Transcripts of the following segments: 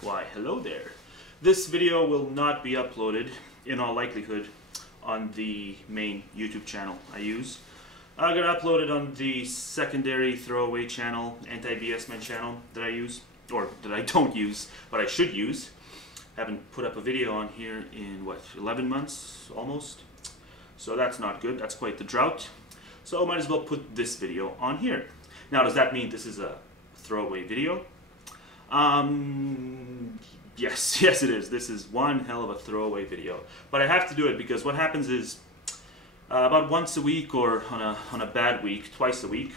Why, hello there. This video will not be uploaded, in all likelihood, on the main YouTube channel I use. I'm going to upload it on the secondary throwaway channel, anti-BS man channel that I use, or that I don't use, but I should use. Haven't put up a video on here in, what, 11 months, almost? So that's not good, that's quite the drought. So I might as well put this video on here. Now, does that mean this is a throwaway video? Yes, it is. This is one hell of a throwaway video. But I have to do it because what happens is, about once a week or on a bad week, twice a week,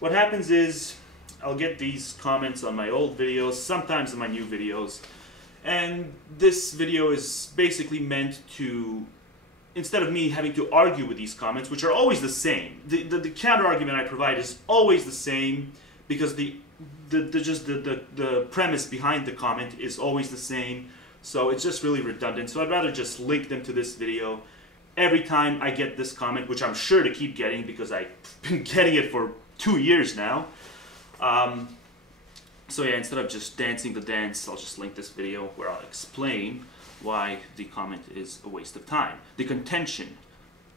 what happens is I'll get these comments on my old videos, sometimes in my new videos, and this video is basically meant to, instead of me having to argue with these comments, which are always the same, the counter argument I provide is always the same because the premise behind the comment is always the same, so it's just really redundant. So I'd rather just link them to this video every time I get this comment, which I'm sure to keep getting because I've been getting it for 2 years now. So yeah, instead of just dancing the dance, I'll just link this video where I'll explain why the comment is a waste of time. The contention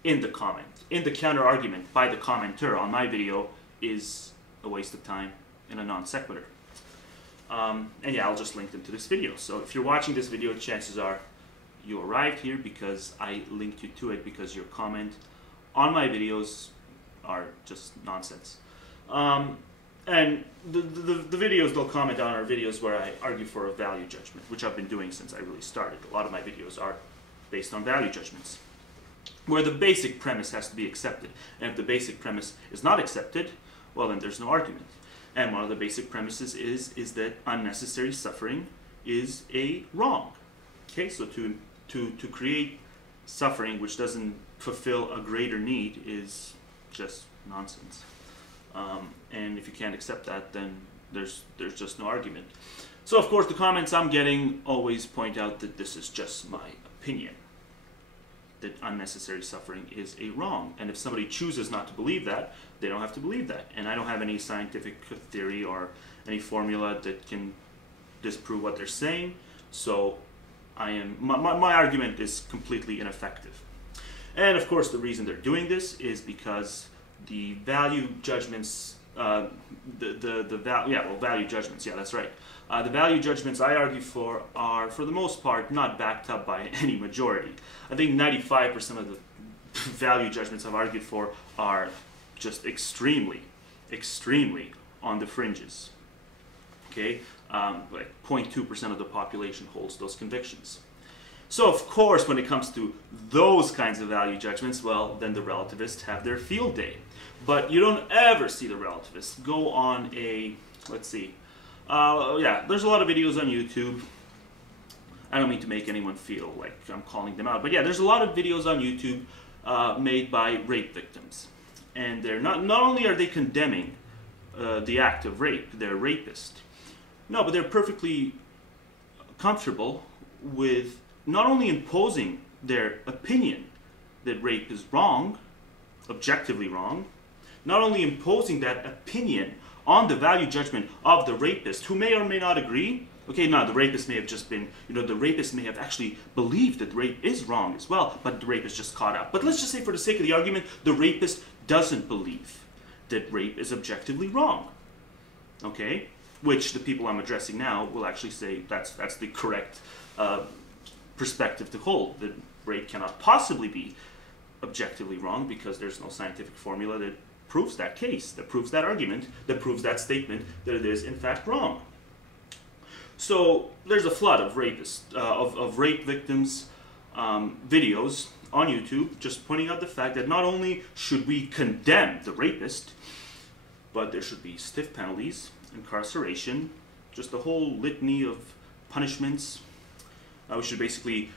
in the comment, in the counter argument by the commenter on my video is a waste of time and a non sequitur. And yeah, I'll just link them to this video. So if you're watching this video, chances are you arrived here because I linked you to it because your comment on my videos are just nonsense. And the videos they'll comment on are videos where I argue for a value judgment, which I've been doing since I really started. A lot of my videos are based on value judgments, where the basic premise has to be accepted. And if the basic premise is not accepted, well then there's no argument. And one of the basic premises is that unnecessary suffering is a wrong. Okay, so to create suffering which doesn't fulfill a greater need is just nonsense. And if you can't accept that, then there's just no argument. So of course the comments I'm getting always point out that this is just my opinion, that unnecessary suffering is a wrong. And if somebody chooses not to believe that, they don't have to believe that. And I don't have any scientific theory or any formula that can disprove what they're saying. So my argument is completely ineffective. And of course the reason they're doing this is because the value judgments, value judgments, yeah, that's right. The value judgments I argue for are, for the most part, not backed up by any majority. I think 95% of the value judgments I've argued for are just extremely on the fringes. Okay, like 0.2% of the population holds those convictions. So of course, when it comes to those kinds of value judgments, well, then the relativists have their field day. But you don't ever see the relativists go on a, let's see, yeah, there's a lot of videos on YouTube. I don't mean to make anyone feel like I'm calling them out, but yeah, there's a lot of videos on YouTube made by rape victims. And they're not only are they condemning the act of rape, they're rapists. No, but they're perfectly comfortable with not only imposing their opinion that rape is wrong, objectively wrong, not only imposing that opinion on the value judgment of the rapist, who may or may not agree. Okay, no, the rapist may have just been, the rapist may have actually believed that rape is wrong as well, but the rapist just caught up. But let's just say, for the sake of the argument, the rapist doesn't believe that rape is objectively wrong. Okay? Which the people I'm addressing now will actually say that's the correct perspective to hold, that rape cannot possibly be objectively wrong because there's no scientific formula that proves that case, that proves that argument, that proves that statement that it is in fact wrong. So there's a flood of rapists, of rape victims videos on YouTube just pointing out the fact that not only should we condemn the rapist, but there should be stiff penalties, incarceration, just a whole litany of punishments. We should basically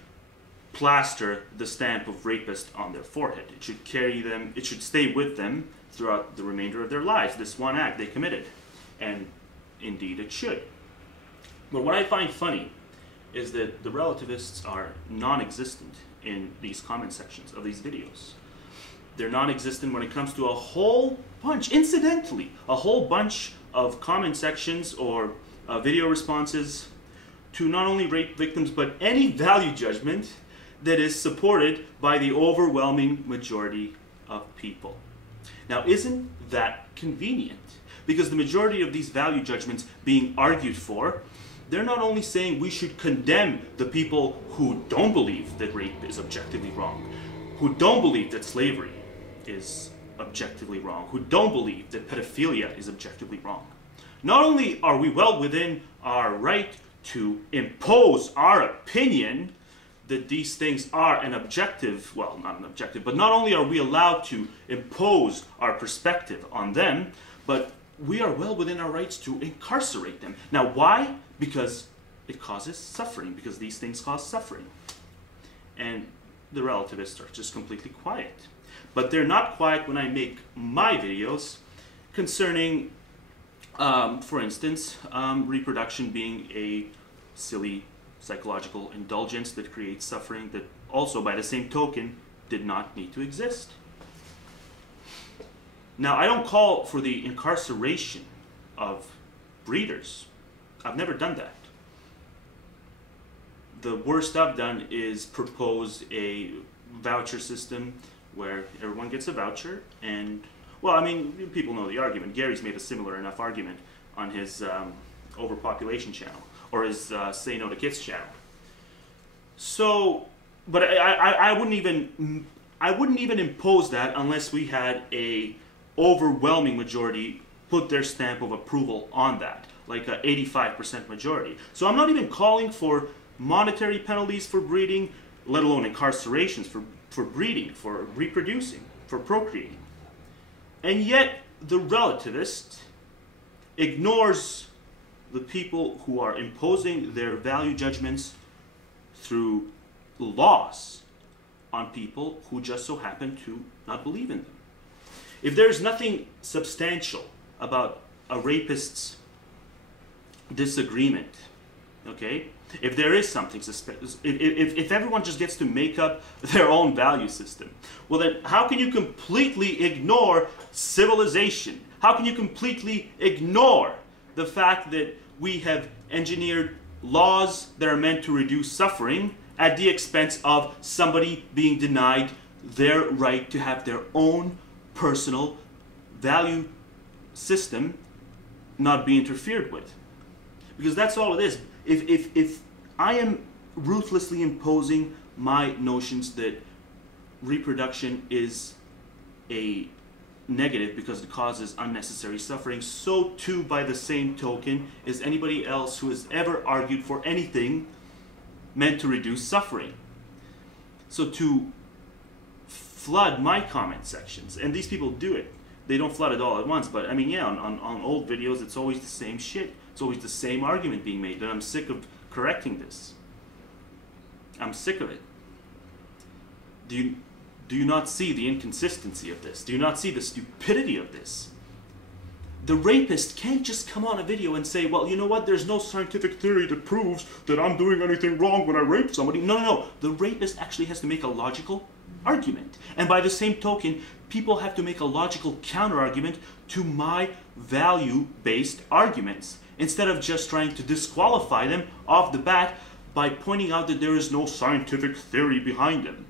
plaster the stamp of rapist on their forehead. It should carry them, it should stay with them throughout the remainder of their lives, this one act they committed. And indeed it should. But what I find funny is that the relativists are non-existent in these comment sections of these videos. They're non-existent when it comes to a whole bunch, incidentally, a whole bunch of comment sections or video responses to not only rape victims, but any value judgment that is supported by the overwhelming majority of people. Now, isn't that convenient? Because the majority of these value judgments being argued for, they're not only saying we should condemn the people who don't believe that rape is objectively wrong, who don't believe that slavery is objectively wrong, who don't believe that pedophilia is objectively wrong. Not only are we well within our right to impose our opinion that these things are an objective, well, not an objective, but not only are we allowed to impose our perspective on them, but we are well within our rights to incarcerate them. Now, why? Because it causes suffering, because these things cause suffering. And the relativists are just completely quiet. But they're not quiet when I make my videos concerning, for instance, reproduction being a silly psychological indulgence that creates suffering that also, by the same token, did not need to exist. Now, I don't call for the incarceration of breeders. I've never done that. The worst I've done is propose a voucher system where everyone gets a voucher and, well, I mean, people know the argument. Gary's made a similar enough argument on his overpopulation channel, or his Say No to Kids channel. So, but I wouldn't even impose that unless we had a overwhelming majority put their stamp of approval on that, like a 85% majority. So I'm not even calling for monetary penalties for breeding, let alone incarcerations for breeding, for reproducing, for procreating. And yet the relativist ignores the people who are imposing their value judgments through laws on people who just so happen to not believe in them. If there's nothing substantial about a rapist's disagreement, okay? If there is something suspicious, if everyone just gets to make up their own value system, well then how can you completely ignore civilization? How can you completely ignore the fact that we have engineered laws that are meant to reduce suffering at the expense of somebody being denied their right to have their own personal value system not be interfered with? Because that's all it is. If I am ruthlessly imposing my notions that reproduction is a negative because it causes unnecessary suffering, so too by the same token is anybody else who has ever argued for anything meant to reduce suffering. So to flood my comment sections, and these people do it, they don't flood it all at once, but I mean, yeah, on old videos it's always the same shit. It's always the same argument being made, and I'm sick of correcting this. I'm sick of it. Do you not see the inconsistency of this? Do you not see the stupidity of this? The rapist can't just come on a video and say, well, you know what, there's no scientific theory that proves that I'm doing anything wrong when I rape somebody. No, no, no. The rapist actually has to make a logical argument. And by the same token, people have to make a logical counter-argument to my value-based arguments, instead of just trying to disqualify them off the bat by pointing out that there is no scientific theory behind them.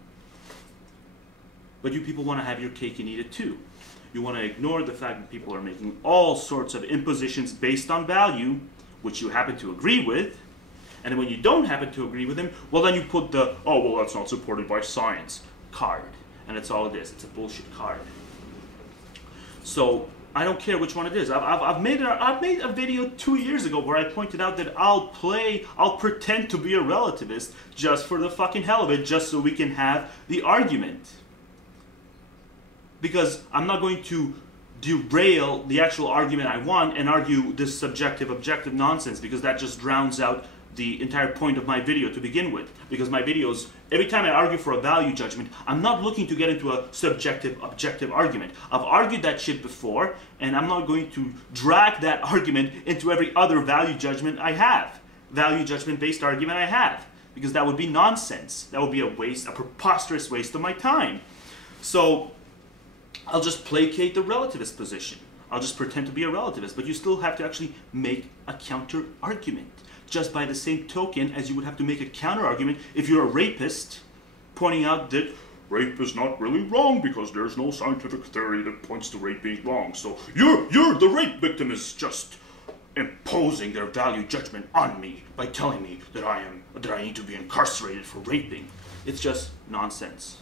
But you people want to have your cake and eat it too. You want to ignore the fact that people are making all sorts of impositions based on value, which you happen to agree with, and then when you don't happen to agree with them, well then you put the, oh well that's not supported by science card. And that's all it is. It's a bullshit card. So I don't care which one it is. I've made a video 2 years ago where I pointed out that I'll pretend to be a relativist just for the fucking hell of it, just so we can have the argument. Because I'm not going to derail the actual argument I want and argue this subjective, objective nonsense, because that just drowns out the entire point of my video to begin with. Because my videos, every time I argue for a value judgment, I'm not looking to get into a subjective, objective argument. I've argued that shit before, and I'm not going to drag that argument into every other value judgment I have. Value judgment based argument I have. Because that would be nonsense. That would be a waste, a preposterous waste of my time. So I'll just placate the relativist position. I'll just pretend to be a relativist, but you still have to actually make a counter argument. just by the same token as you would have to make a counter-argument if you're a rapist, pointing out that rape is not really wrong because there's no scientific theory that points to rape being wrong. So the rape victim is just imposing their value judgment on me by telling me that I need to be incarcerated for raping. It's just nonsense.